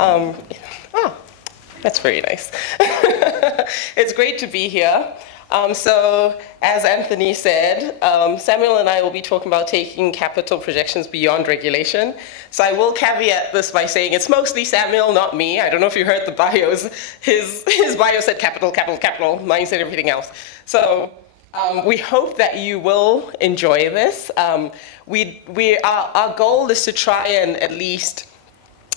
Um, oh, that's very nice. It's great to be here. So, as Anthony said, Samuel and I will be talking about taking capital projections beyond regulation. So I will caveat this by saying it's mostly Samuel, not me. I don't know if you heard the bios. His bio said capital, capital, capital. Mine said everything else. So we hope that you will enjoy this. Our goal is to try and at least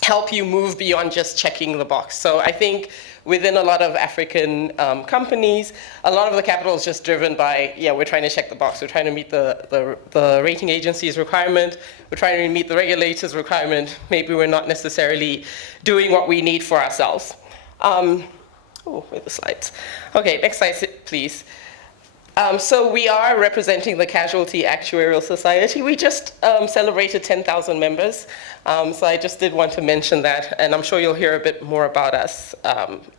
help you move beyond just checking the box. So I think within a lot of African companies, a lot of the capital is just driven by, yeah, we're trying to check the box. We're trying to meet the rating agency's requirement. We're trying to meet the regulator's requirement. Maybe we're not necessarily doing what we need for ourselves. Oh, where are the slides? Okay, next slide, please. So we are representing the Casualty Actuarial Society. We just celebrated 10,000 members. So I just did want to mention that, and I'm sure you'll hear a bit more about us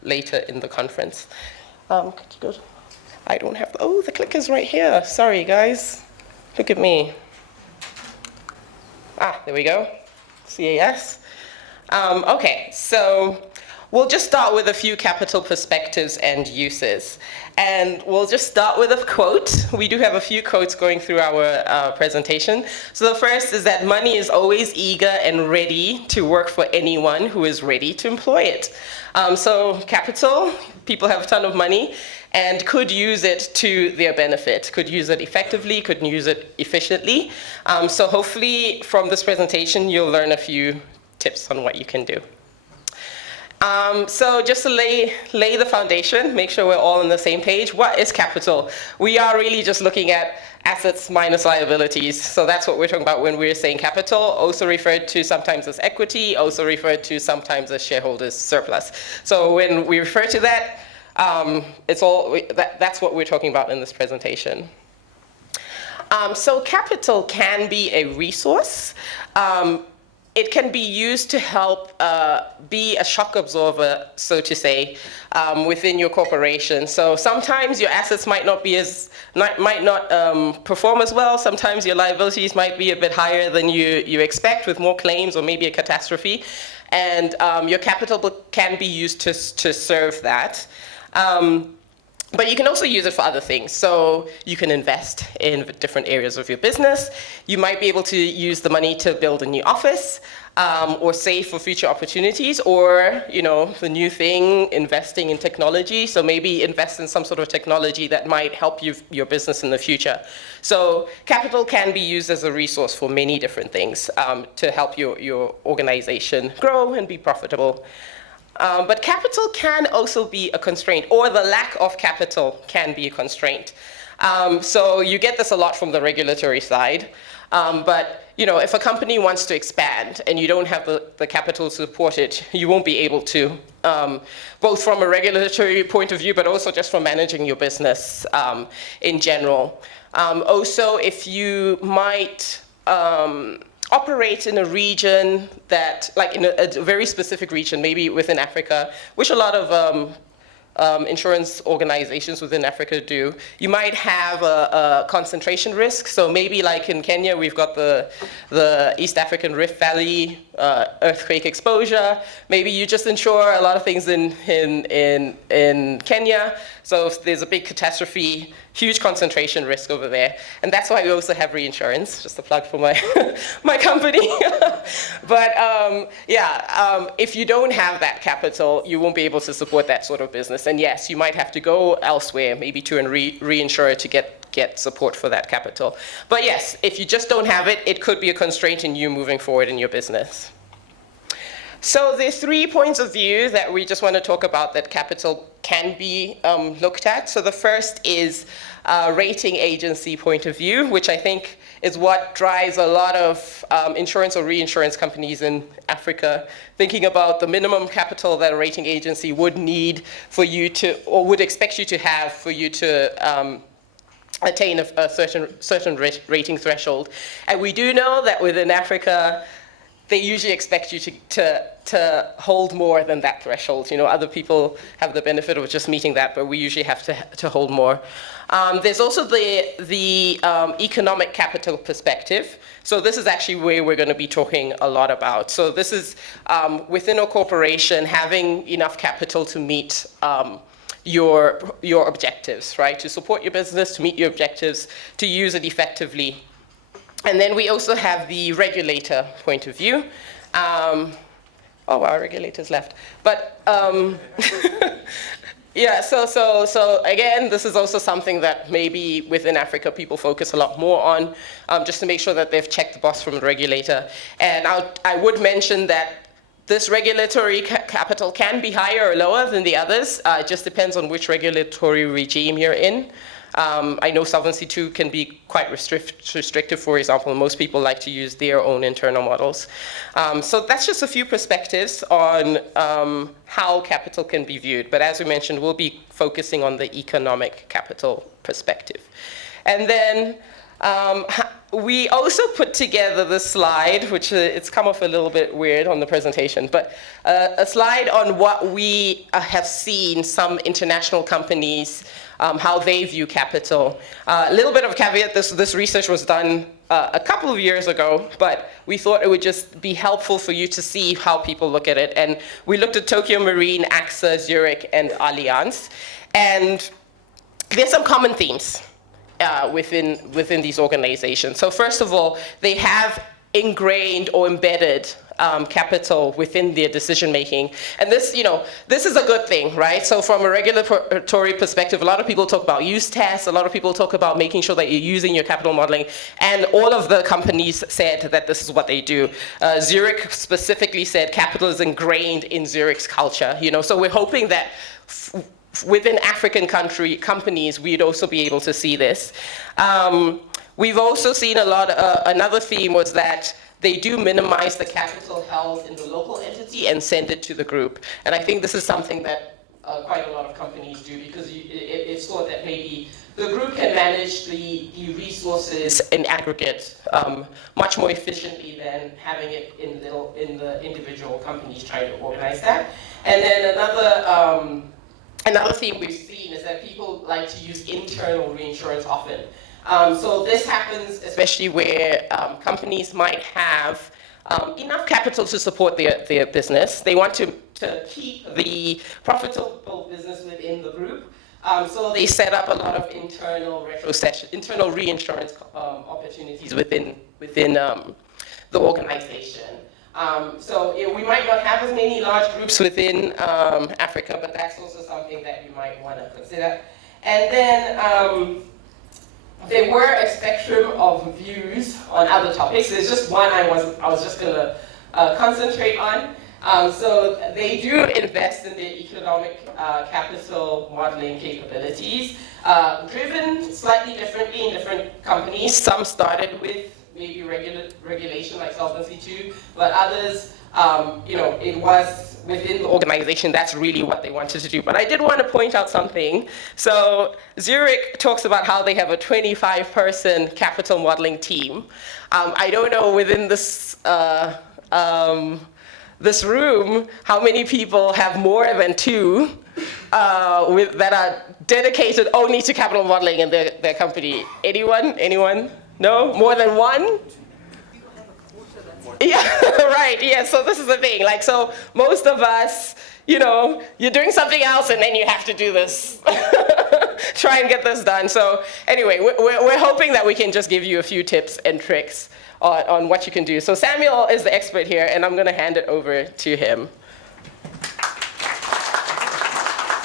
later in the conference. Could you go? I don't have, oh, the clicker's right here. Sorry, guys. Look at me. Ah, there we go. CAS. Okay, so we'll just start with a few capital perspectives and uses. And we'll just start with a quote. We do have a few quotes going through our presentation. So the first is that money is always eager and ready to work for anyone who is ready to employ it. So capital, people have a ton of money and could use it to their benefit, could use it effectively, could use it efficiently. So hopefully from this presentation, you'll learn a few tips on what you can do. So just to lay the foundation, make sure we're all on the same page. What is capital? We are really just looking at assets minus liabilities. So that's what we're talking about when we're saying capital, also referred to sometimes as equity, also referred to sometimes as shareholders' surplus. So when we refer to that, that's what we're talking about in this presentation. So capital can be a resource. It can be used to help be a shock absorber, so to say, within your corporation. So sometimes your assets might not perform as well. Sometimes your liabilities might be a bit higher than you expect, with more claims or maybe a catastrophe. And your capital can be used to serve that. But you can also use it for other things. So you can invest in different areas of your business. You might be able to use the money to build a new office, or save for future opportunities, or, you know, the new thing, investing in technology. So maybe invest in some sort of technology that might help your business in the future. So capital can be used as a resource for many different things to help your organization grow and be profitable. But capital can also be a constraint, or the lack of capital can be a constraint. So you get this a lot from the regulatory side. But you know, if a company wants to expand and you don't have the capital to support it, you won't be able to, both from a regulatory point of view, but also just from managing your business in general. Also, if you might operate in a region that, like in a very specific region, maybe within Africa, which a lot of insurance organizations within Africa do, you might have a concentration risk. So maybe like in Kenya, we've got the East African Rift Valley earthquake exposure. Maybe you just insure a lot of things in Kenya. So if there's a big catastrophe, huge concentration risk over there. And that's why we also have reinsurance, just a plug for my company. But if you don't have that capital, you won't be able to support that sort of business. And yes, you might have to go elsewhere, maybe to a reinsurer to get support for that capital. But yes, if you just don't have it, it could be a constraint in you moving forward in your business. So there's 3 points of view that we just want to talk about that capital can be looked at. So the first is a rating agency point of view, which I think is what drives a lot of insurance or reinsurance companies in Africa, thinking about the minimum capital that a rating agency would need for you to, or would expect you to have for you to attain a certain rating threshold. And we do know that within Africa, they usually expect you to hold more than that threshold. Other people have the benefit of just meeting that, but we usually have to hold more. There's also the economic capital perspective. So this is actually where we're going to be talking a lot about. So this is within a corporation having enough capital to meet your objectives, right? To support your business, to meet your objectives, to use it effectively. And then we also have the regulator point of view. Oh, our regulator's left. But yeah, so again, this is also something that maybe within Africa people focus a lot more on, just to make sure that they've checked the box from the regulator. And I would mention that this regulatory capital can be higher or lower than the others. It just depends on which regulatory regime you're in. I know Solvency II can be quite restrictive, for example. Most people like to use their own internal models. So that's just a few perspectives on how capital can be viewed. But as we mentioned, we'll be focusing on the economic capital perspective. And then we also put together this slide, which it's come off a little bit weird on the presentation, but a slide on what we have seen some international companies, how they view capital. A little bit of a caveat, this research was done a couple of years ago, but we thought it would just be helpful for you to see how people look at it. And we looked at Tokyo Marine, AXA, Zurich, and Allianz. And there's some common themes within these organizations. So first of all, they have ingrained or embedded capital within their decision making. And this is a good thing, right? So from a regulatory perspective, a lot of people talk about use tests, a lot of people talk about making sure that you're using your capital modeling, and all of the companies said that this is what they do. Zurich specifically said capital is ingrained in Zurich's culture, so we're hoping that within African companies, we'd also be able to see this. We've also seen a lot, another theme was that they do minimize the capital held in the local entity and send it to the group. And I think this is something that quite a lot of companies do, because it's thought that maybe the group can manage the resources in aggregate much more efficiently than having it in the individual companies trying to organize that. And then another theme we've seen is that people like to use internal reinsurance often. So this happens especially where companies might have enough capital to support their business. They want to keep the profitable business within the group. So they set up a lot of internal reinsurance opportunities within the organization. So we might not have as many large groups within Africa, but that's also something that you might want to consider. And then there were a spectrum of views on other topics. There's just one I was just going to concentrate on. So they do invest in their economic capital modeling capabilities, driven slightly differently in different companies. Some started with maybe regulation like Solvency II, but others, it was within the organization, that's really what they wanted to do. But I did want to point out something. So Zurich talks about how they have a 25-person capital modeling team. I don't know within this this room how many people have more than two that are dedicated only to capital modeling in their company. Anyone? No? More than one? Yeah, right, yeah, so this is the thing. So most of us, you're doing something else and then you have to do this. Try and get this done. So anyway, we're hoping that we can just give you a few tips and tricks on what you can do. So Samuel is the expert here, and I'm going to hand it over to him.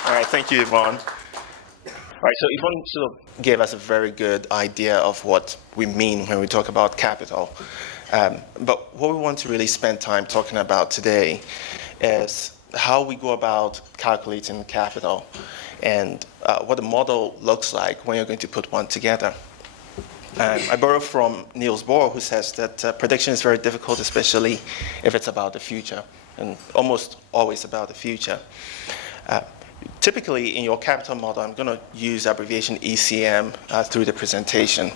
All right, thank you, Yvonne. All right, so Yvonne sort of gave us a very good idea of what we mean when we talk about capital. But what we want to really spend time talking about today is how we go about calculating capital and what the model looks like when you're going to put one together. I borrow from Niels Bohr, who says that prediction is very difficult, especially if it's about the future, and almost always about the future. Typically, in your capital model, I'm going to use abbreviation ECM through the presentation.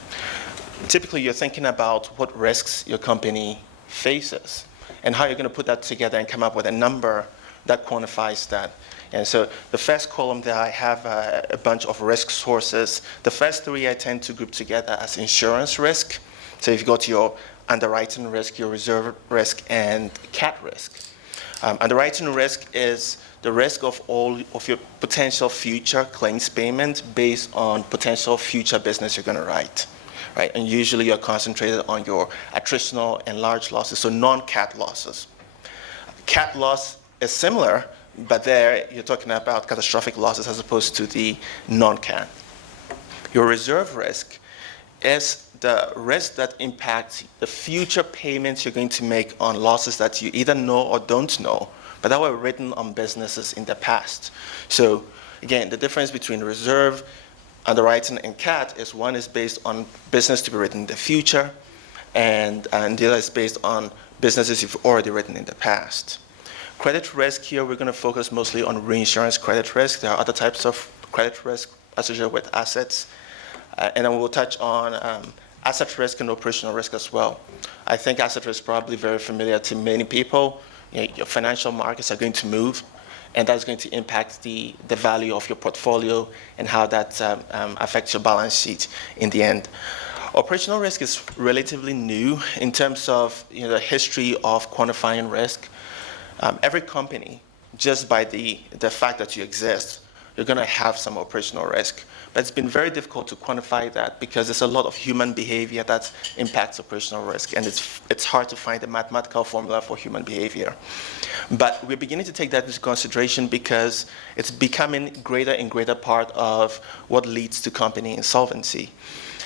Typically, you're thinking about what risks your company faces. and how you're going to put that together and come up with a number that quantifies that. And so the first column there, I have a bunch of risk sources. The first three I tend to group together as insurance risk. So you've got your underwriting risk, your reserve risk, and CAT risk. Underwriting risk is the risk of all of your potential future claims payment based on potential future business you're going to write, right? And usually you're concentrated on your attritional and large losses, so non-CAT losses. CAT loss is similar, but there you're talking about catastrophic losses as opposed to the non-CAT. Your reserve risk is the risk that impacts the future payments you're going to make on losses that you either know or don't know, but that were written on businesses in the past. So again, the difference between reserve, underwriting, and CAT is one is based on business to be written in the future, and the other is based on businesses you've already written in the past. Credit risk here, we're going to focus mostly on reinsurance credit risk. There are other types of credit risk associated with assets. And then we'll touch on asset risk and operational risk as well. I think asset risk is probably very familiar to many people. You know, your financial markets are going to move, and that's going to impact the value of your portfolio and how that affects your balance sheet in the end. Operational risk is relatively new in terms of the history of quantifying risk. Every company, just by the fact that you exist, you're going to have some operational risk. But it's been very difficult to quantify that because there's a lot of human behavior that impacts operational risk, and it's hard to find a mathematical formula for human behavior. But we're beginning to take that into consideration because it's becoming greater and greater part of what leads to company insolvency.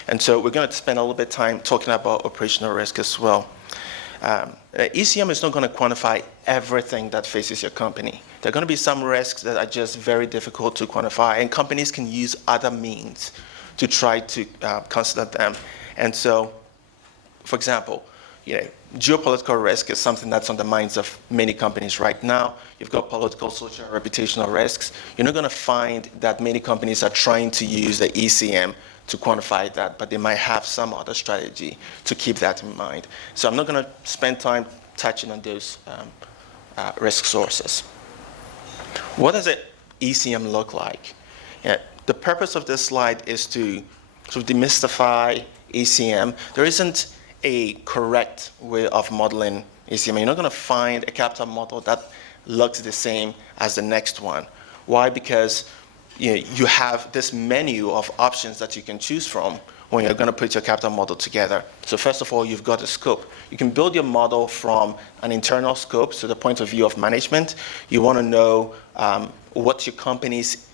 And so we're going to spend a little bit of time talking about operational risk as well. ECM is not going to quantify everything that faces your company. There are going to be some risks that are just very difficult to quantify, and companies can use other means to try to consider them. And so, for example, geopolitical risk is something that's on the minds of many companies right now. You've got political, social, reputational risks. You're not going to find that many companies are trying to use the ECM to quantify that, but they might have some other strategy to keep that in mind. So I'm not going to spend time touching on those risk sources. What does an ECM look like? The purpose of this slide is to sort of demystify ECM. There isn't a correct way of modeling ECM. You're not going to find a capital model that looks the same as the next one. Why? Because you have this menu of options that you can choose from when you're going to put your capital model together. So first of all, you've got a scope. You can build your model from an internal scope, so the point of view of management. You want to know what your company's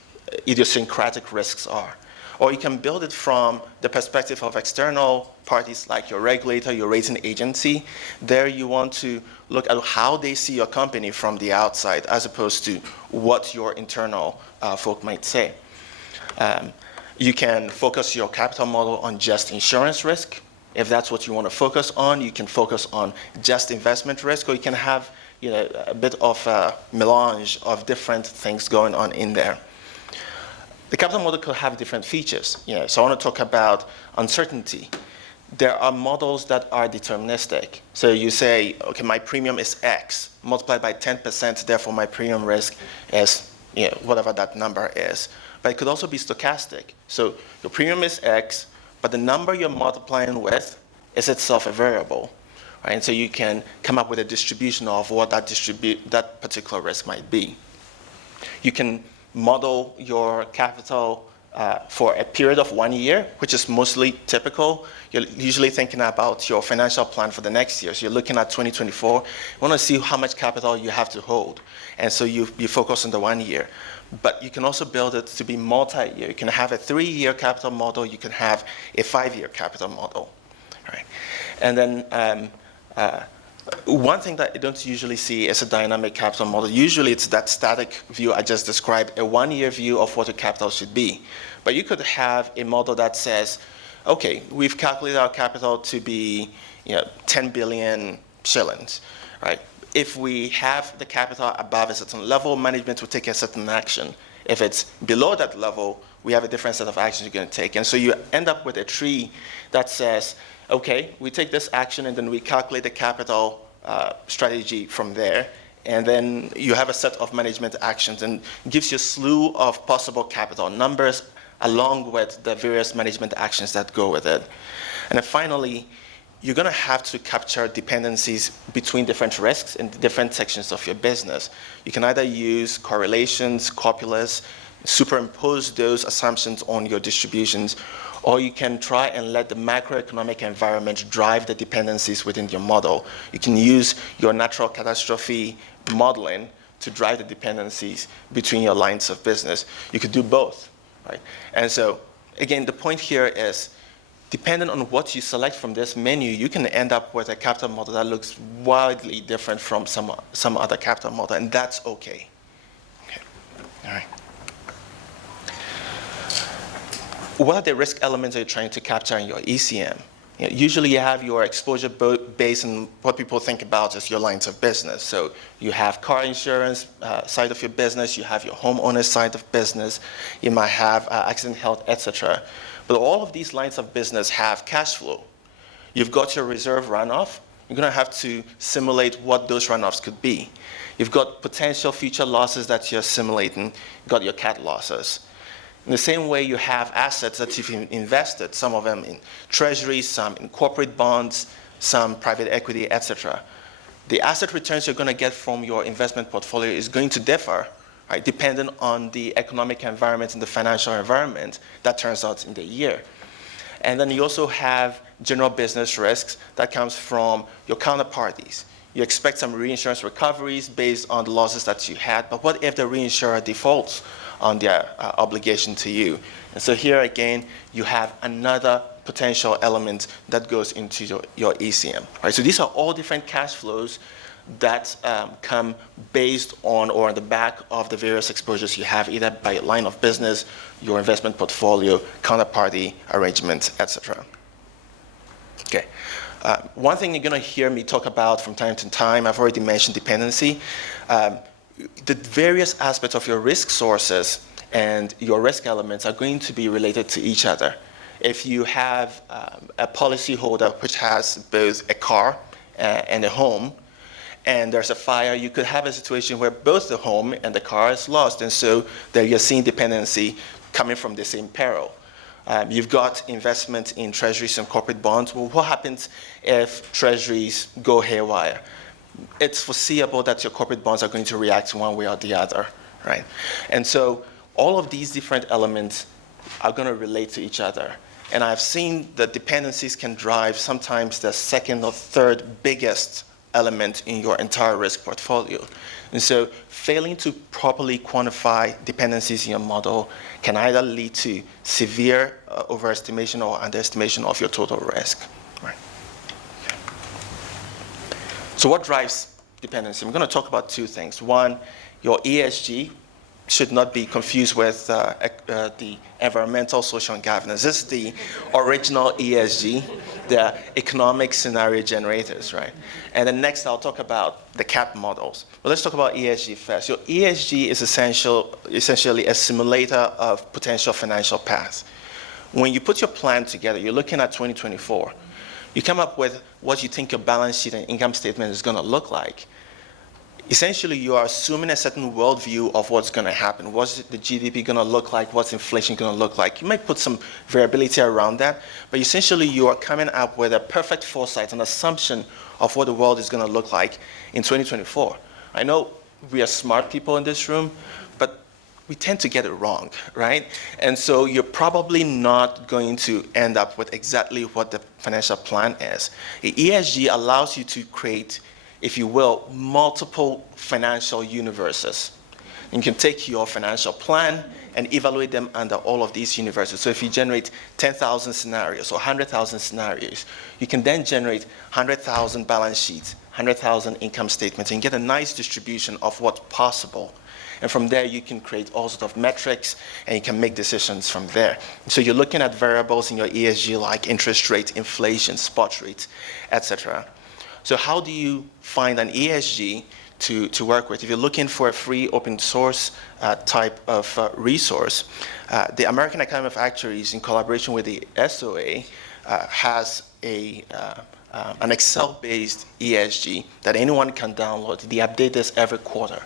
idiosyncratic risks are. Or you can build it from the perspective of external parties like your regulator, your rating agency. There you want to look at how they see your company from the outside as opposed to what your internal folk might say. You can focus your capital model on just insurance risk. If that's what you want to focus on, you can focus on just investment risk, or you can have a bit of a melange of different things going on in there. The capital model could have different features. So I want to talk about uncertainty. There are models that are deterministic. So you say, okay, my premium is X, multiplied by 10%, therefore my premium risk is whatever that number is. But it could also be stochastic. So your premium is X, but the number you're multiplying with is itself a variable. Right? And so you can come up with a distribution of what that particular risk might be. You can model your capital for a period of 1 year, which is mostly typical. You're usually thinking about your financial plan for the next year. So you're looking at 2024. You want to see how much capital you have to hold. And so you focus on the 1 year. But you can also build it to be multi-year. You can have a 3-year capital model. You can have a 5-year capital model. Right? And then one thing that you don't usually see is a dynamic capital model. Usually it's that static view I just described, a 1-year view of what your capital should be. But you could have a model that says, okay, we've calculated our capital to be 10 billion shillings, right? If we have the capital above a certain level, management will take a certain action. If it's below that level, we have a different set of actions you're going to take. And so you end up with a tree that says, okay, we take this action and then we calculate the capital strategy from there. And then you have a set of management actions, and it gives you a slew of possible capital numbers along with the various management actions that go with it. And then finally, you're going to have to capture dependencies between different risks in different sections of your business. You can either use correlations, copulus, superimpose those assumptions on your distributions, or you can try and let the macroeconomic environment drive the dependencies within your model. You can use your natural catastrophe modeling to drive the dependencies between your lines of business. You could do both, right? And so, again, the point here is, depending on what you select from this menu, you can end up with a capital model that looks wildly different from some other capital model, and that's okay. Okay, all right. What are the risk elements that you're trying to capture in your ECM? Usually you have your exposure based on what people think about as your lines of business. So you have car insurance side of your business, you have your homeowner side of business, you might have accident health, etc. But all of these lines of business have cash flow. You've got your reserve runoff. You're going to have to simulate what those runoffs could be. You've got potential future losses that you're simulating. You've got your cat losses. In the same way, you have assets that you've invested, some of them in treasuries, some in corporate bonds, some private equity, etc. The asset returns you're going to get from your investment portfolio is going to differ, right, depending on the economic environment and the financial environment that turns out in the year. And then you also have general business risks that comes from your counterparties. You expect some reinsurance recoveries based on the losses that you had, but what if the reinsurer defaults on their obligation to you? And so here again, you have another potential element that goes into your ECM. Right? So these are all different cash flows that come based on or on the back of the various exposures you have, either by line of business, your investment portfolio, counterparty arrangements, etc. Okay. One thing you're going to hear me talk about from time to time, I've already mentioned dependency. The various aspects of your risk sources and your risk elements are going to be related to each other. If you have a policyholder which has both a car and a home, and there's a fire, you could have a situation where both the home and the car is lost, and so there you're seeing dependency coming from the same peril. You've got investment in treasuries and corporate bonds. Well, what happens if treasuries go haywire? It's foreseeable that your corporate bonds are going to react one way or the other, right? And so all of these different elements are going to relate to each other. And I've seen that dependencies can drive sometimes the second or third biggest element in your entire risk portfolio. And so failing to properly quantify dependencies in your model can either lead to severe overestimation or underestimation of your total risk. Right. So what drives dependency? I'm going to talk about two things. One, your ESG should not be confused with the environmental, social, and governance. This is the original ESG, the economic scenario generators, right? And then next I'll talk about the CAP models. But let's talk about ESG first. Your ESG is essentially a simulator of potential financial paths. When you put your plan together, you're looking at 2024. You come up with what you think your balance sheet and income statement is going to look like. Essentially, you are assuming a certain worldview of what's going to happen. What's the GDP going to look like? What's inflation going to look like? You might put some variability around that, but essentially you are coming up with a perfect foresight, an assumption of what the world is going to look like in 2024. I know we are smart people in this room, but we tend to get it wrong, right? And so you're probably not going to end up with exactly what the financial plan is. The ESG allows you to create, if you will, multiple financial universes. You can take your financial plan and evaluate them under all of these universes. So if you generate 10,000 scenarios or 100,000 scenarios, you can then generate 100,000 balance sheets, 100,000 income statements, and get a nice distribution of what's possible. And from there, you can create all sorts of metrics, and you can make decisions from there. So you're looking at variables in your ESG like interest rate, inflation, spot rates, etc. So how do you find an ESG to work with? If you're looking for a free open source type of resource, the American Academy of Actuaries, in collaboration with the SOA, has a an Excel-based ESG that anyone can download. The update is every quarter.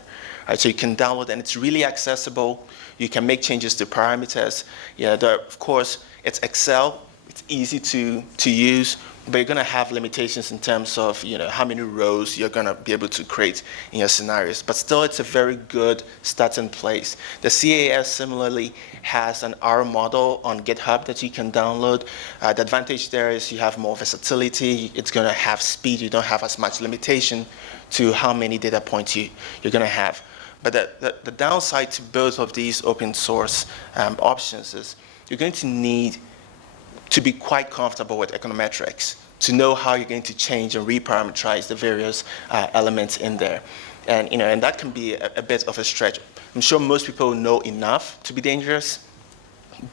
Right, so you can download, and it's really accessible. You can make changes to parameters. Of course, it's Excel. It's easy to use, but you're going to have limitations in terms of how many rows you're going to be able to create in your scenarios. But still, it's a very good starting place. The CAS similarly has an R model on GitHub that you can download. The advantage there is you have more versatility. It's going to have speed. You don't have as much limitation to how many data points you're going to have. But the downside to both of these open source options is you're going to need to be quite comfortable with econometrics, to know how you're going to change and reparameterize the various elements in there. And that can be a bit of a stretch. I'm sure most people know enough to be dangerous,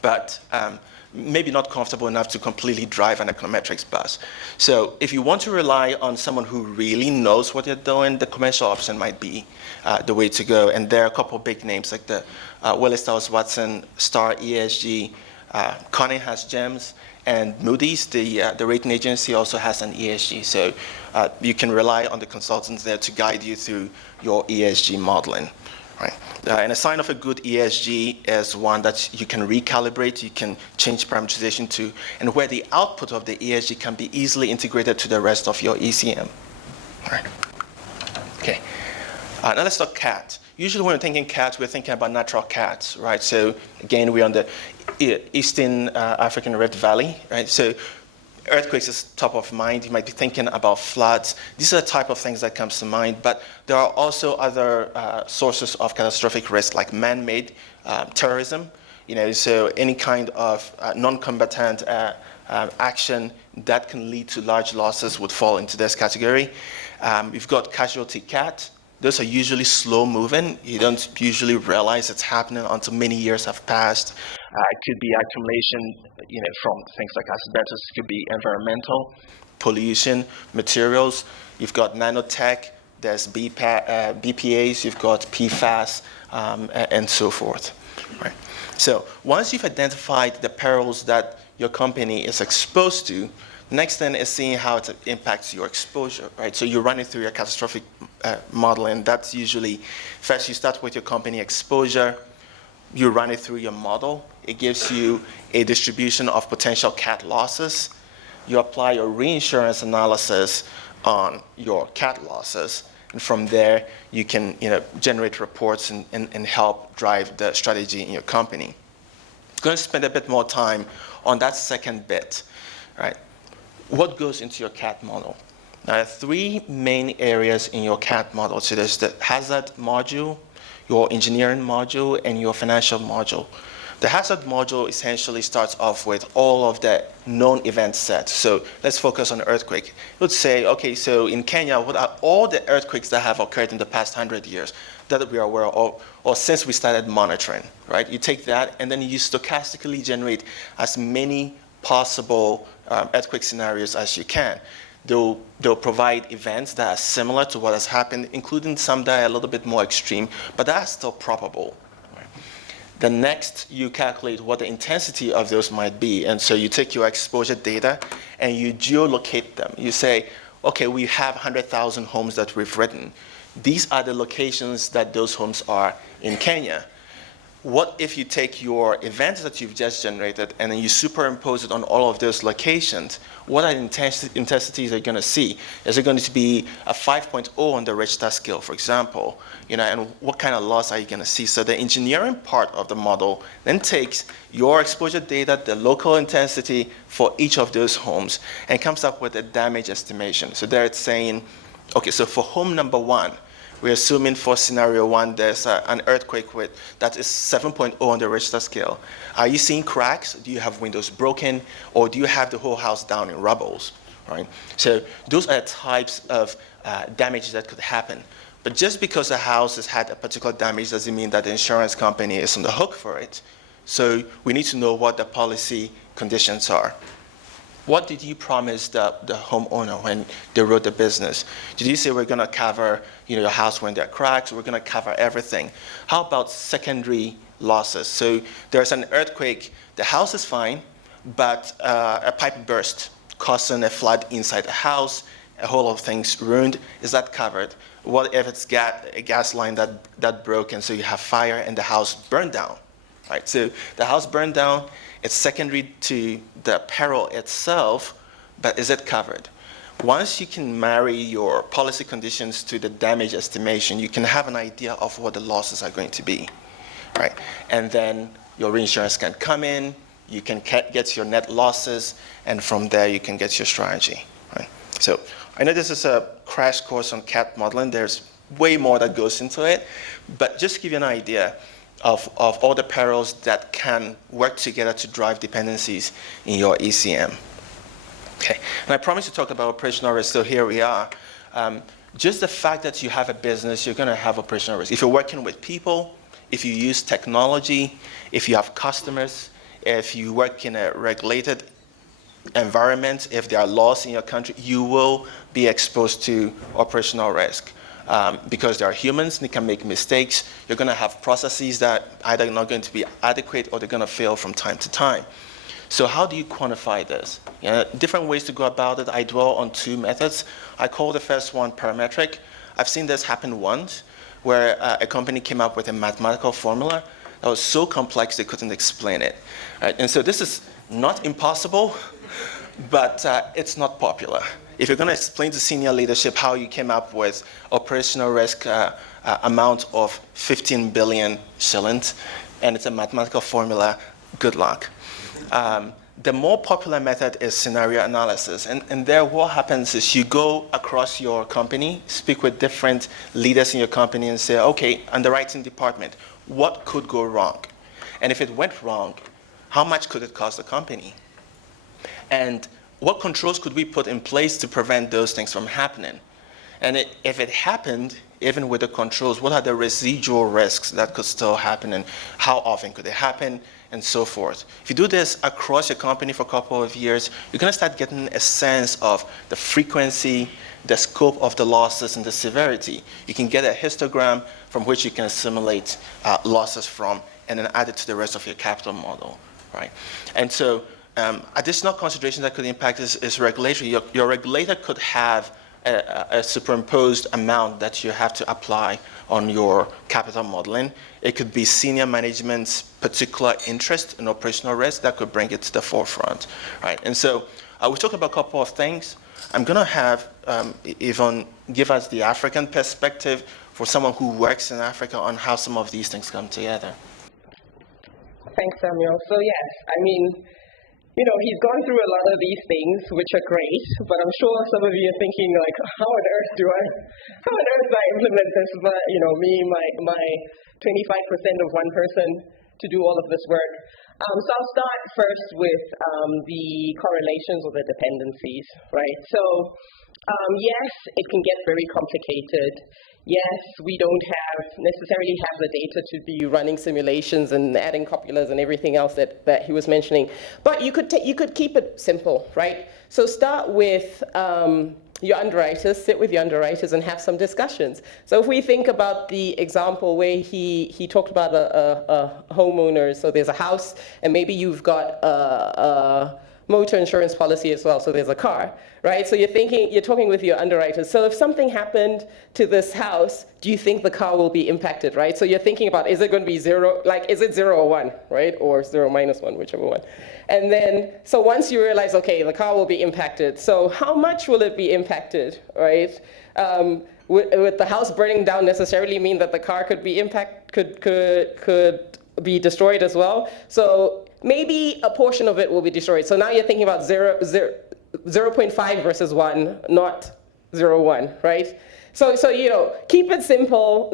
but maybe not comfortable enough to completely drive an econometrics bus. So if you want to rely on someone who really knows what they're doing, the commercial option might be the way to go. And there are a couple of big names like the Willis Towers Watson, Star ESG, Conning has GEMS, and Moody's, the rating agency, also has an ESG. So you can rely on the consultants there to guide you through your ESG modeling. Right. And a sign of a good ESG is one that you can recalibrate, you can change parameterization to, and where the output of the ESG can be easily integrated to the rest of your ECM. Right. Okay. Now let's talk CAT. Usually when we're thinking CAT, we're thinking about natural CATs, right? So again, we're on the Eastern African Rift Valley, right? So earthquakes is top of mind. You might be thinking about floods. These are the type of things that comes to mind, but there are also other sources of catastrophic risk, like man-made terrorism. So any kind of non-combatant action that can lead to large losses would fall into this category. You've got casualty CAT. Those are usually slow moving. You don't usually realize it's happening until many years have passed. It could be accumulation, from things like asbestos. It could be environmental, pollution, materials. You've got nanotech. There's BPAs. You've got PFAS, and so forth. Right. So once you've identified the perils that your company is exposed to, the next thing is seeing how it impacts your exposure, right? So you run it through your catastrophic modeling. That's usually, first you start with your company exposure. You run it through your model. It gives you a distribution of potential CAT losses. You apply your reinsurance analysis on your CAT losses. And from there, you can generate reports and help drive the strategy in your company. I'm going to spend a bit more time on that second bit, right? What goes into your CAT model? Now, there are three main areas in your CAT model. So there's the hazard module, your engineering module, and your financial module. The hazard module essentially starts off with all of the known event sets. So let's focus on earthquake. Let's say, okay, so in Kenya, what are all the earthquakes that have occurred in the past 100 years that we are aware of, or since we started monitoring, right? You take that, and then you stochastically generate as many possible earthquake scenarios as you can. They'll provide events that are similar to what has happened, including some that are a little bit more extreme, but that's still probable. Right? The next, you calculate what the intensity of those might be, and so you take your exposure data and you geolocate them. You say, okay, we have 100,000 homes that we've written. These are the locations that those homes are in Kenya. What if you take your events that you've just generated and then you superimpose it on all of those locations? What are the intensities are you going to see? Is it going to be a 5.0 on the Richter scale, for example? And what kind of loss are you going to see? So the engineering part of the model then takes your exposure data, the local intensity for each of those homes, and comes up with a damage estimation. So there it's saying, okay, so for home number one, we're assuming for scenario one, there's an earthquake that is 7.0 on the Richter scale. Are you seeing cracks? Do you have windows broken? Or do you have the whole house down in rubbles? Right? So those are types of damage that could happen. But just because a house has had a particular damage doesn't mean that the insurance company is on the hook for it. So we need to know what the policy conditions are. What did you promise the homeowner when they wrote the business? Did you say we're going to cover your house when there are cracks? We're going to cover everything. How about secondary losses? So there's an earthquake. The house is fine, but a pipe burst causing a flood inside the house, a whole lot of things ruined, is that covered? What if it's a gas line that broke and so you have fire and the house burned down, right? So the house burned down, it's secondary to the peril itself, but is it covered? Once you can marry your policy conditions to the damage estimation, you can have an idea of what the losses are going to be, right? And then your reinsurance can come in, you can get your net losses, and from there you can get your strategy, right? So I know this is a crash course on CAT modeling. There's way more that goes into it, but just to give you an idea of all the perils that can work together to drive dependencies in your ECM. Okay, and I promised to talk about operational risk, so here we are. Just the fact that you have a business, you're going to have operational risk. If you're working with people, if you use technology, if you have customers, if you work in a regulated environment, if there are laws in your country, you will be exposed to operational risk. Because there are humans, they can make mistakes. You're going to have processes that either are not going to be adequate or they're going to fail from time to time. So how do you quantify this? Different ways to go about it. I dwell on two methods. I call the first one parametric. I've seen this happen once, where a company came up with a mathematical formula that was so complex they couldn't explain it. Right? And so this is not impossible, but it's not popular. If you're going to explain to senior leadership how you came up with operational risk amount of 15 billion shillings, and it's a mathematical formula, good luck. The more popular method is scenario analysis. And there what happens is you go across your company, speak with different leaders in your company and say, okay, underwriting department, what could go wrong? And if it went wrong, how much could it cost the company? And what controls could we put in place to prevent those things from happening? And if it happened, even with the controls, what are the residual risks that could still happen, and how often could it happen, and so forth? If you do this across your company for a couple of years, you're going to start getting a sense of the frequency, the scope of the losses, and the severity. You can get a histogram from which you can assimilate losses from, and then add it to the rest of your capital model, right? And so additional considerations that could impact is regulatory. Your regulator could have a superimposed amount that you have to apply on your capital modeling. It could be senior management's particular interest in operational risk that could bring it to the forefront, right? And so we talked about a couple of things. I'm going to have Yvonne give us the African perspective for someone who works in Africa on how some of these things come together. Thanks, Samuel. So yes, I mean, he's gone through a lot of these things, which are great, but I'm sure some of you are thinking, like, how on earth do I implement this? But, my 25% of one person to do all of this work. So I'll start first with the correlations or the dependencies, right? So, yes, it can get very complicated. Yes, we don't necessarily have the data to be running simulations and adding copulas and everything else that he was mentioning. But you could keep it simple, right? So start with your underwriters, sit with your underwriters and have some discussions. So if we think about the example where he talked about a homeowner, so there's a house and maybe you've got a motor insurance policy as well, so there's a car, right? So you're talking with your underwriters. So if something happened to this house, do you think the car will be impacted, right? So you're thinking about, is it going to be zero, like is it 0 or 1, right? Or 0 minus 1, whichever one. And then, so once you realize, okay, the car will be impacted, so how much will it be impacted, right? Would the house burning down necessarily mean that the car could be could be destroyed as well? So maybe a portion of it will be destroyed. So now you're thinking about 0.5 versus 1, not 0.1, right? So keep it simple.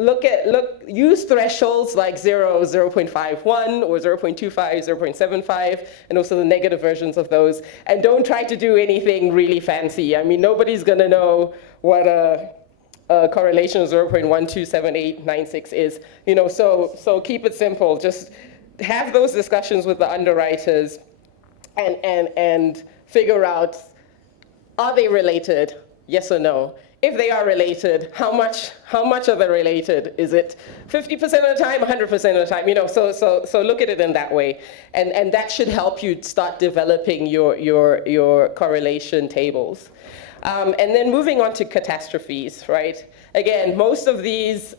Use thresholds like 0, 0.51, or 0.25, 0.75, and also the negative versions of those. And don't try to do anything really fancy. I mean, nobody's gonna know what a correlation of 0.127896 is. So keep it simple. Just have those discussions with the underwriters and figure out, are they related? Yes or no? If they are related, how much are they related? Is it 50% of the time, 100% of the time? So look at it in that way, and that should help you start developing your correlation tables. And then moving on to catastrophes, right? Again, most of these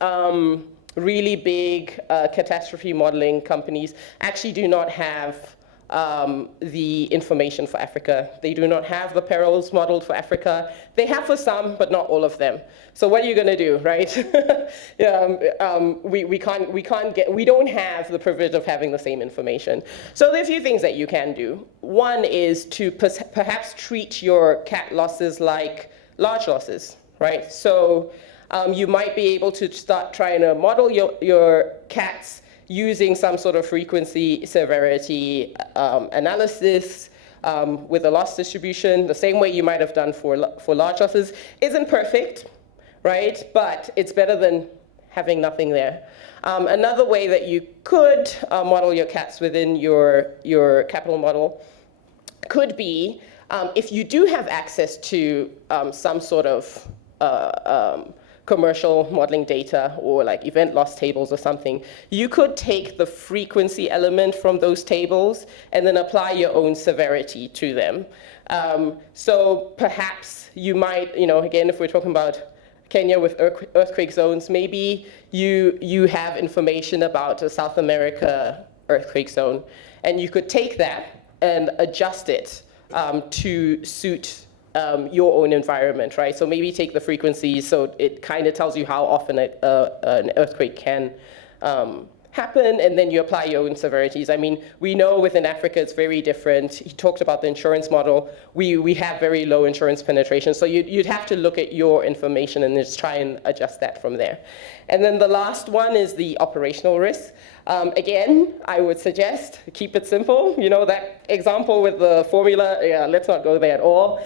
really big catastrophe modeling companies actually do not have the information for Africa. They do not have the perils modeled for Africa. They have for some, but not all of them. So what are you going to do, right? We don't have the privilege of having the same information. So there are a few things that you can do. One is to perhaps treat your cat losses like large losses, right? So you might be able to start trying to model your cats using some sort of frequency severity analysis with a loss distribution, the same way you might have done for large losses. Isn't perfect, right? But it's better than having nothing there. Another way that you could model your cats within your capital model could be if you do have access to some sort of commercial modeling data or like event loss tables or something, you could take the frequency element from those tables and then apply your own severity to them. So perhaps you might, again, if we're talking about Kenya with earthquake zones, maybe you have information about a South America earthquake zone, and you could take that and adjust it to suit your own environment, right? So maybe take the frequencies so it kind of tells you how often an earthquake can happen, and then you apply your own severities. I mean, we know within Africa it's very different. He talked about the insurance model. We have very low insurance penetration, so you'd have to look at your information and just try and adjust that from there. And then the last one is the operational risk. Again, I would suggest keep it simple. That example with the formula, let's not go there at all.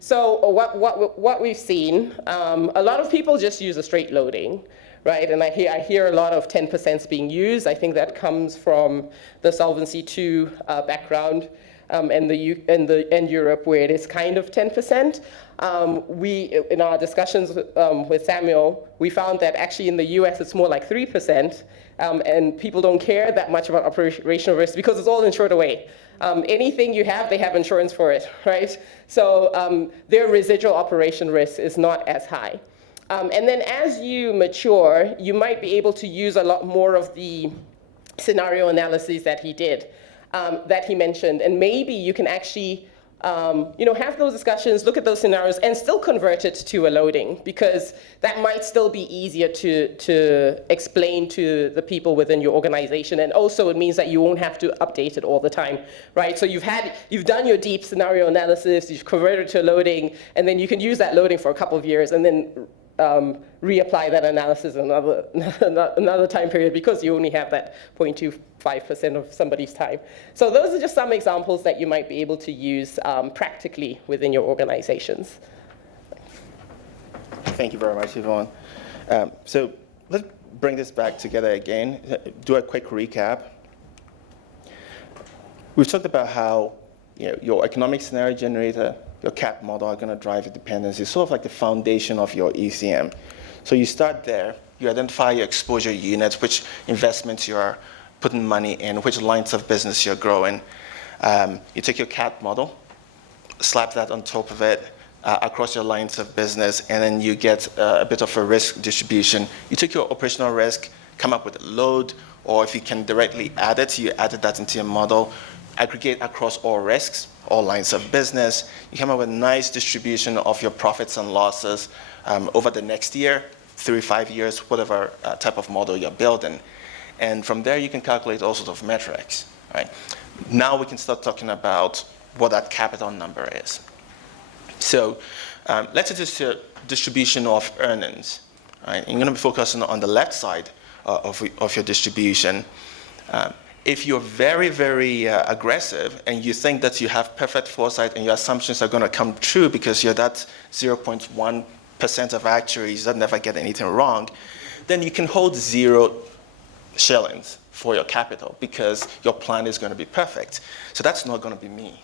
So what we've seen, a lot of people just use a straight loading, right? And I hear a lot of 10% being used. I think that comes from the Solvency II background and Europe, where it is kind of 10%. In our discussions with Samuel, we found that actually in the US it's more like 3%, and people don't care that much about operational risk because it's all insured away. Anything you have, they have insurance for it, right? So their residual operation risk is not as high. And then as you mature, you might be able to use a lot more of the scenario analyses that he did, that he mentioned. And maybe you can actually have those discussions, look at those scenarios, and still convert it to a loading, because that might still be easier to explain to the people within your organization. And also it means that you won't have to update it all the time, right? So you've done your deep scenario analysis, you've converted it to a loading, and then you can use that loading for a couple of years and then reapply that analysis in another time period, because you only have that 0.25% of somebody's time. So those are just some examples that you might be able to use practically within your organizations. Thank you very much, Yvonne. So let's bring this back together again, do a quick recap. We've talked about how your economic scenario generator, your CAP model are going to drive your dependency. It's sort of like the foundation of your ECM. So you start there, you identify your exposure units, which investments you're putting money in, which lines of business you're growing. You take your CAP model, slap that on top of it across your lines of business, and then you get a bit of a risk distribution. You take your operational risk, come up with a load, or if you can directly add it, you added that into your model, aggregate across all risks, all lines of business. You come up with a nice distribution of your profits and losses over the next year, 3, 5 years, whatever type of model you're building. And from there, you can calculate all sorts of metrics, right? Now we can start talking about what that capital number is. So let's say this is a distribution of earnings, right? You're going to be focusing on the left side of your distribution. If you're very, very aggressive and you think that you have perfect foresight and your assumptions are going to come true because you're that 0.1% of actuaries that never get anything wrong, then you can hold 0 shillings for your capital because your plan is going to be perfect. So that's not going to be me.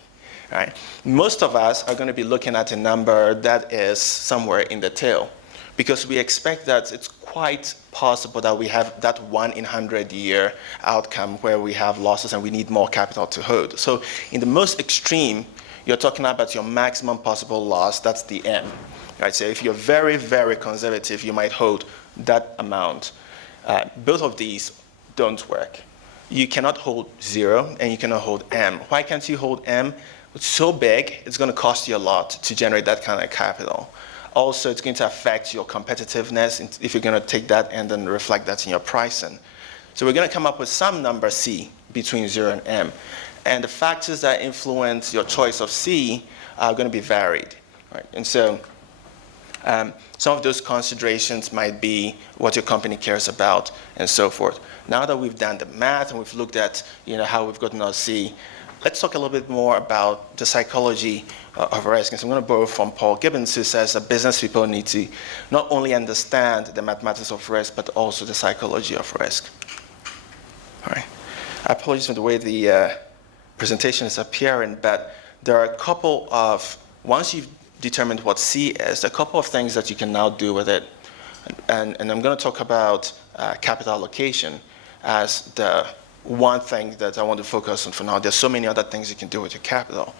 right? Most of us are going to be looking at a number that is somewhere in the tail, because we expect that it's quite possible that we have that 1 in 100-year outcome where we have losses and we need more capital to hold. So in the most extreme, you're talking about your maximum possible loss, that's the M. Right? So if you're very, very conservative, you might hold that amount. Both of these don't work. You cannot hold 0 and you cannot hold M. Why can't you hold M? It's so big, it's going to cost you a lot to generate that kind of capital. Also, it's going to affect your competitiveness if you're going to take that and then reflect that in your pricing. So we're going to come up with some number C between 0 and M. And the factors that influence your choice of C are going to be varied. Right? And so some of those considerations might be what your company cares about and so forth. Now that we've done the math and we've looked at how we've gotten our C, let's talk a little bit more about the psychology of risk. And so I'm going to borrow from Paul Gibbons, who says that business people need to not only understand the mathematics of risk, but also the psychology of risk. All right. I apologize for the way the presentation is appearing, but there are a couple of, once you've determined what C is, a couple of things that you can now do with it. And I'm going to talk about capital allocation as the one thing that I want to focus on for now. There's so many other things you can do with your capital.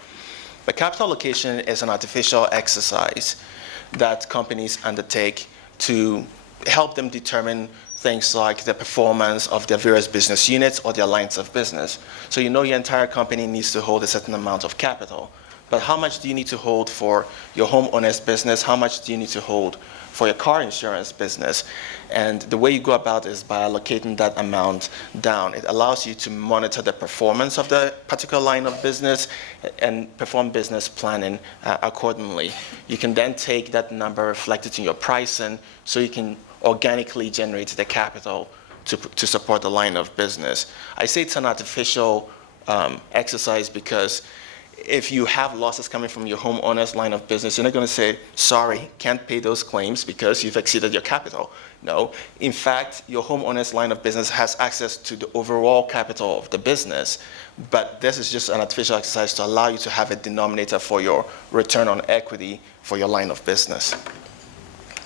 But capital allocation is an artificial exercise that companies undertake to help them determine things like the performance of their various business units or their lines of business. So your entire company needs to hold a certain amount of capital. But how much do you need to hold for your homeowner's business? How much do you need to hold for your car insurance business? And the way you go about it is by allocating that amount down. It allows you to monitor the performance of the particular line of business and perform business planning accordingly. You can then take that number, reflect it in your pricing, so you can organically generate the capital to support the line of business. I say it's an artificial exercise because if you have losses coming from your homeowner's line of business, you're not going to say, sorry, can't pay those claims because you've exceeded your capital. No. In fact, your homeowner's line of business has access to the overall capital of the business, but this is just an artificial exercise to allow you to have a denominator for your return on equity for your line of business.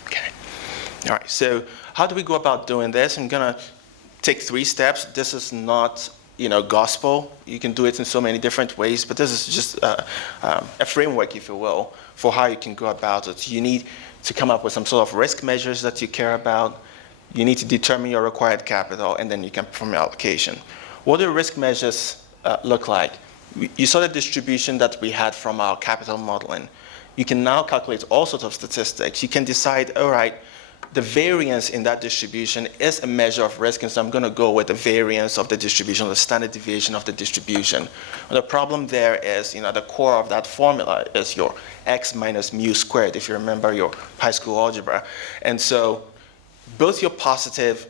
Okay. All right, so how do we go about doing this? I'm going to take 3 steps. This is not gospel. You can do it in so many different ways, but this is just a framework, if you will, for how you can go about it. You need to come up with some sort of risk measures that you care about. You need to determine your required capital, and then you can perform your allocation. What do risk measures look like? You saw the distribution that we had from our capital modeling. You can now calculate all sorts of statistics. You can decide, all right, the variance in that distribution is a measure of risk, and so I'm going to go with the variance of the distribution, the standard deviation of the distribution. And the problem there is, the core of that formula is your x minus mu squared, if you remember your high school algebra. And so both your positive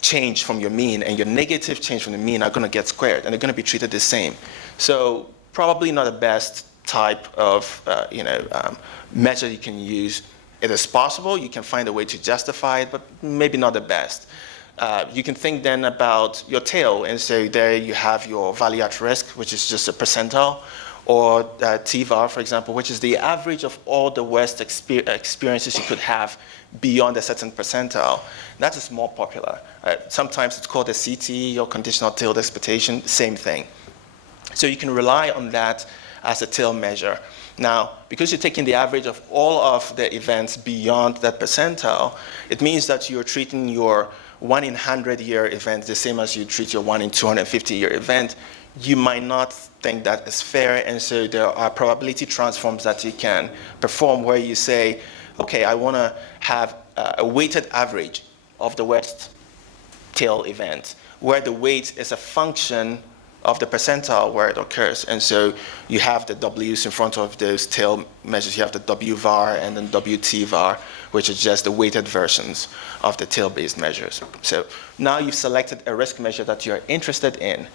change from your mean and your negative change from the mean are going to get squared, and they're going to be treated the same. So probably not the best type of measure you can use. It is possible, you can find a way to justify it, but maybe not the best. You can think then about your tail, and so there you have your value at risk, which is just a percentile, or TVAR, for example, which is the average of all the worst experiences you could have beyond a certain percentile. That is more popular. Sometimes it's called a CTE, or conditional tailed expectation, same thing. So you can rely on that as a tail measure. Now, because you're taking the average of all of the events beyond that percentile, it means that you're treating your 1 in 100-year event the same as you treat your 1 in 250-year event. You might not think that is fair, and so there are probability transforms that you can perform where you say, okay, I want to have a weighted average of the worst tail event, where the weight is a function of the percentile where it occurs. And so you have the W's in front of those tail measures. You have the WVAR and then WTVAR, which is just the weighted versions of the tail-based measures. So now you've selected a risk measure that you're interested in,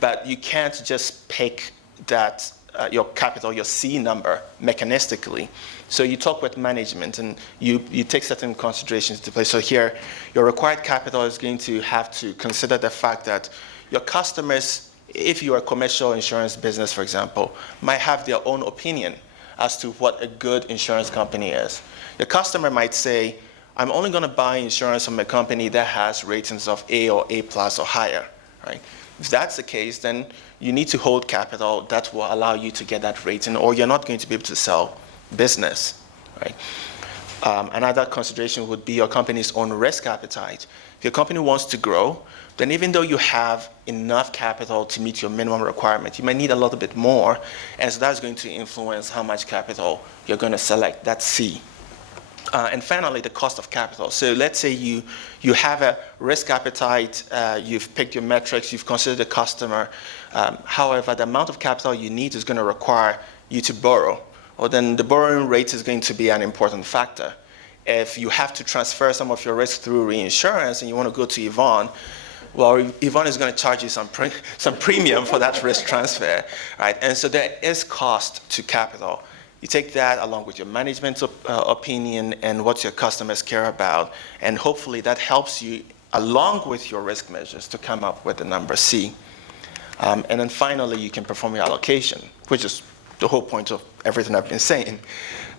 but you can't just pick that your capital, your C number, mechanistically. So you talk with management and you take certain considerations into play. So here, your required capital is going to have to consider the fact that your customers if you're a commercial insurance business, for example, might have their own opinion as to what a good insurance company is. The customer might say, I'm only going to buy insurance from a company that has ratings of A or A plus or higher, right? If that's the case, then you need to hold capital that will allow you to get that rating, or you're not going to be able to sell business, right? Another consideration would be your company's own risk appetite. If your company wants to grow, then even though you have enough capital to meet your minimum requirement, you might need a little bit more, and so that's going to influence how much capital you're going to select. That's C. And finally, the cost of capital. So let's say you have a risk appetite, you've picked your metrics, you've considered the customer. However, the amount of capital you need is going to require you to borrow, or then the borrowing rate is going to be an important factor. If you have to transfer some of your risk through reinsurance and you want to go to Yvonne, well, Yvonne is going to charge you some premium for that risk transfer, right? And so there is cost to capital. You take that along with your management opinion and what your customers care about, and hopefully that helps you, along with your risk measures, to come up with the number C. And then finally, you can perform your allocation, which is the whole point of everything I've been saying.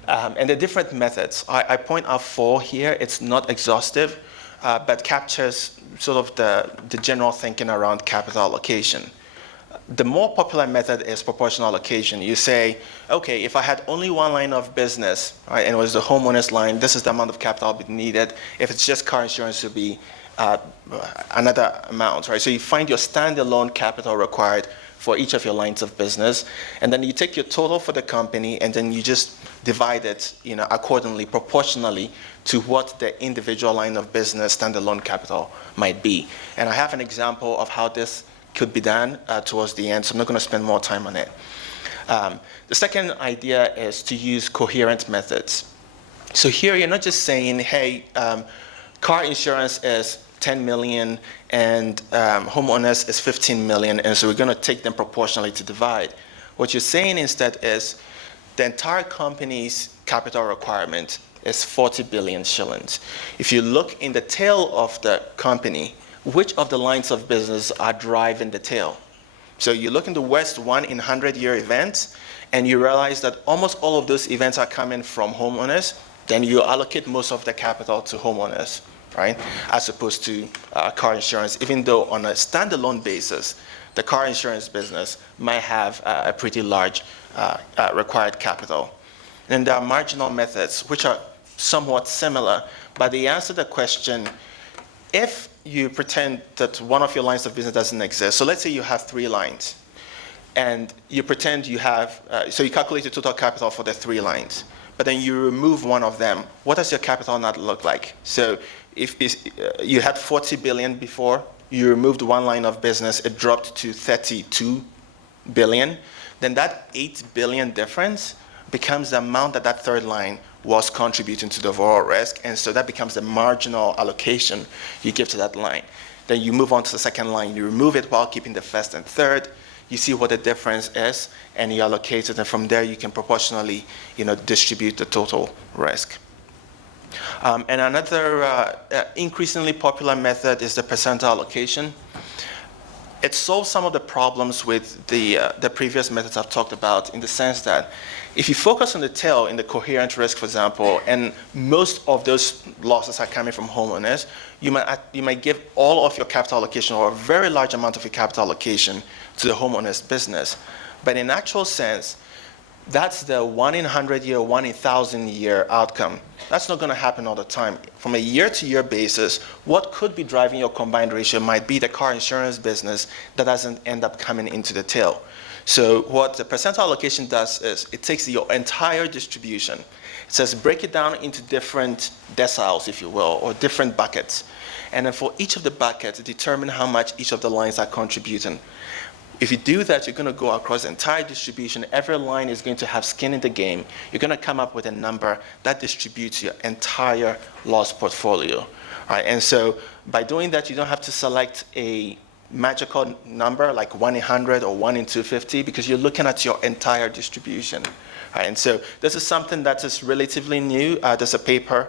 And the different methods. I point out 4 here. It's not exhaustive, but captures sort of the general thinking around capital allocation. The more popular method is proportional allocation. You say, okay, if I had only one line of business, right, and it was the homeowner's line, this is the amount of capital be needed. If it's just car insurance, it would be another amount, right? So you find your standalone capital required for each of your lines of business, and then you take your total for the company, and then you just divide it, accordingly, proportionally to what the individual line of business standalone capital might be. And I have an example of how this could be done towards the end, so I'm not going to spend more time on it. The second idea is to use coherent methods. So here you're not just saying, hey, car insurance is 10 million and homeowners is 15 million, and so we're going to take them proportionally to divide. What you're saying instead is the entire company's capital requirement is 40 billion shillings. If you look in the tail of the company, which of the lines of business are driving the tail? So you look in the West 1 in 100-year events, and you realize that almost all of those events are coming from homeowners, then you allocate most of the capital to homeowners, right? As opposed to car insurance, even though on a standalone basis, the car insurance business might have a pretty large required capital. And there are marginal methods, which are somewhat similar, but they answer the question, if you pretend that one of your lines of business doesn't exist, so let's say you have 3 lines, and you pretend you have, so you calculate the total capital for the 3 lines, but then you remove one of them, what does your capital not look like? So if you had 40 billion before, you removed one line of business, it dropped to 32 billion, then that 8 billion difference becomes the amount that that third line was contributing to the overall risk, and so that becomes the marginal allocation you give to that line. Then you move on to the second line, you remove it while keeping the first and third, you see what the difference is, and you allocate it, and from there you can proportionally distribute the total risk. And another increasingly popular method is the percentile allocation. It solves some of the problems with the previous methods I've talked about, in the sense that if you focus on the tail in the coherent risk, for example, and most of those losses are coming from homeowners, you might give all of your capital allocation, or a very large amount of your capital allocation, to the homeowner's business. But in actual sense, that's the 1 in 100-year, 1 in 1,000-year outcome. That's not going to happen all the time. From a year-to-year basis, what could be driving your combined ratio might be the car insurance business that doesn't end up coming into the tail. So what the percentile allocation does is it takes your entire distribution. It says break it down into different deciles, if you will, or different buckets. And then for each of the buckets, determine how much each of the lines are contributing. If you do that, you're going to go across the entire distribution. Every line is going to have skin in the game. You're going to come up with a number that distributes your entire loss portfolio. Right? And so by doing that, you don't have to select a magical number like 1 in 100 or 1 in 250, because you're looking at your entire distribution. Right? And so this is something that is relatively new. There's a paper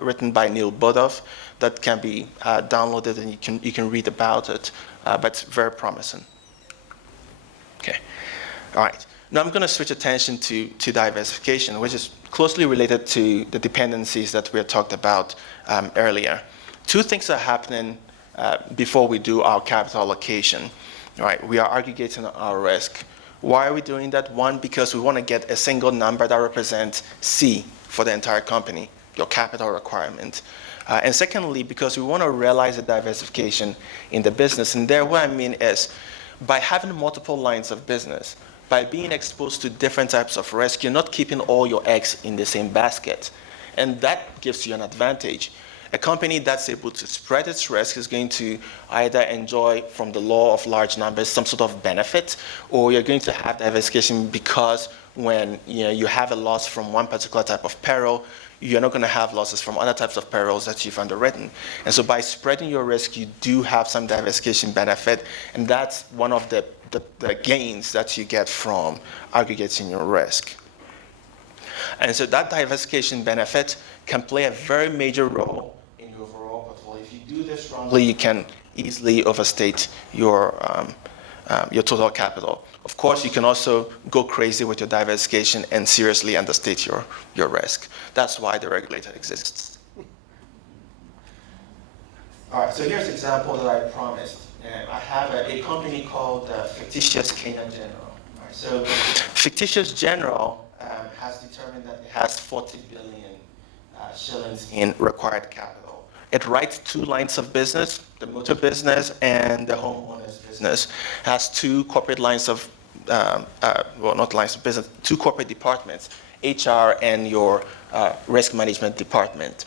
written by Neil Bodoff that can be downloaded, and you can read about it, but it's very promising. All right. Now I'm going to switch attention to diversification, which is closely related to the dependencies that we had talked about earlier. Two things are happening before we do our capital allocation. All right. We are aggregating our risk. Why are we doing that? One, because we want to get a single number that represents C for the entire company, your capital requirement. And secondly, because we want to realize the diversification in the business. And there, what I mean is, by having multiple lines of business, by being exposed to different types of risk, you're not keeping all your eggs in the same basket. And that gives you an advantage. A company that's able to spread its risk is going to either enjoy, from the law of large numbers, some sort of benefit, or you're going to have diversification because when you have a loss from one particular type of peril, you're not going to have losses from other types of perils that you've underwritten. And so by spreading your risk, you do have some diversification benefit, and that's one of the gains that you get from aggregating your risk. And so that diversification benefit can play a very major role in your overall portfolio. If you do this wrongly, you can easily overstate your total capital. Of course, you can also go crazy with your diversification and seriously understate your risk. That's why the regulator exists. All right, so here's an example that I promised. I have a company called Fictitious Kenya General. All right, so Fictitious General has determined that it has 40 billion shillings in required capital. It writes two lines of business, the motor business and the homeowners business. It has two corporate lines of, not lines of business, two corporate departments, HR and your risk management department.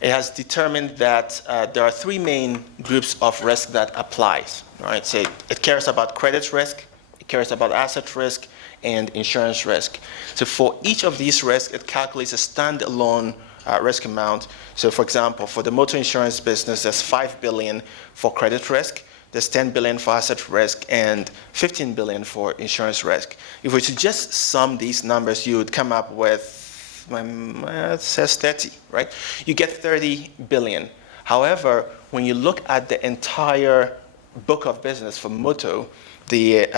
It has determined that there are three main groups of risk that applies. Right? So it cares about credit risk, it cares about asset risk, and insurance risk. So for each of these risks, it calculates a standalone risk amount. So for example, for the motor insurance business, there's 5 billion for credit risk, there's 10 billion for asset risk, and 15 billion for insurance risk. If we should just sum these numbers, you would come up with, it says 30, right? You get 30 billion. However, when you look at the entire book of business for motor, the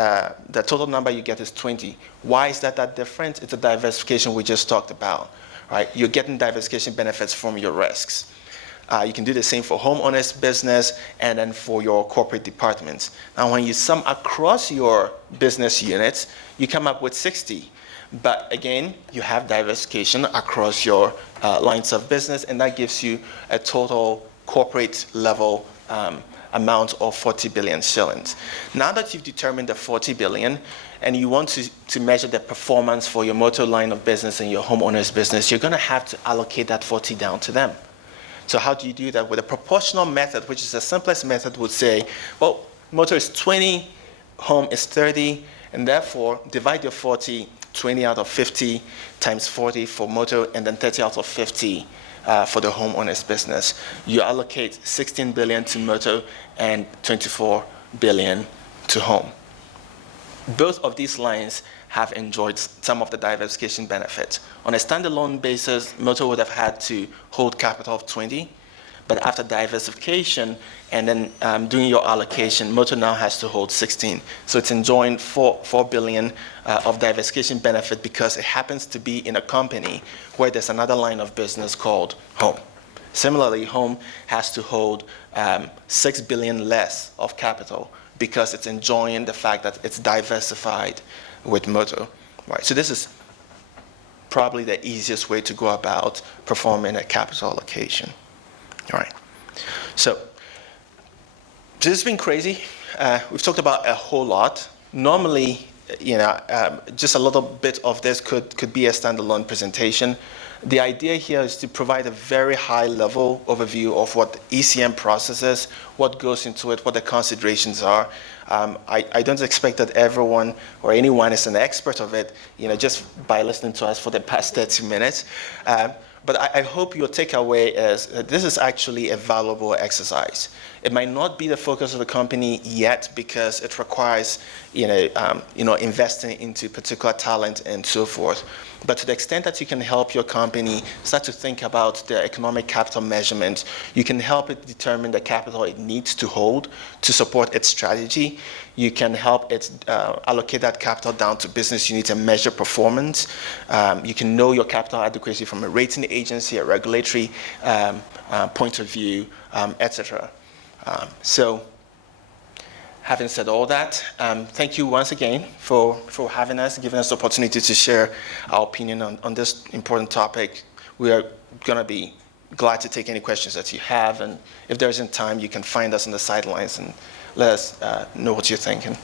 total number you get is 20. Why is that different? It's a diversification we just talked about, right? You're getting diversification benefits from your risks. You can do the same for homeowners business and then for your corporate departments. Now, when you sum across your business units, you come up with 60. But again, you have diversification across your lines of business, and that gives you a total corporate level amount of 40 billion shillings. Now that you've determined the 40 billion and you want to measure the performance for your motor line of business and your homeowners business, you're going to have to allocate that 40 down to them. So how do you do that? With a proportional method, which is the simplest method, would say, well, motor is 20, home is 30, and therefore divide your 40, 20 out of 50 times 40 for motor, and then 30 out of 50 for the homeowners business. You allocate 16 billion to motor and 24 billion to home. Both of these lines have enjoyed some of the diversification benefits. On a standalone basis, motor would have had to hold capital of 20, but after diversification and then doing your allocation, motor now has to hold 16. So it's enjoying 4 billion of diversification benefit because it happens to be in a company where there's another line of business called home. Similarly, home has to hold 6 billion less of capital because it's enjoying the fact that it's diversified with motor. Right. So this is probably the easiest way to go about performing a capital allocation. All right. So this has been crazy. We've talked about a whole lot. Normally, just a little bit of this could be a standalone presentation. The idea here is to provide a very high-level overview of what ECM processes, what goes into it, what the considerations are. I don't expect that everyone or anyone is an expert of it, just by listening to us for the past 30 minutes. But I hope your takeaway is that this is actually a valuable exercise. It might not be the focus of the company yet because it requires, investing into particular talent and so forth. But to the extent that you can help your company start to think about the economic capital measurement, you can help it determine the capital it needs to hold to support its strategy. You can help it allocate that capital down to business units and measure performance. You can know your capital adequacy from a rating agency, a regulatory point of view, etc. So, having said all that, thank you once again for having us, giving us the opportunity to share our opinion on this important topic. We are going to be glad to take any questions that you have, and if there isn't time, you can find us on the sidelines and let us know what you're thinking.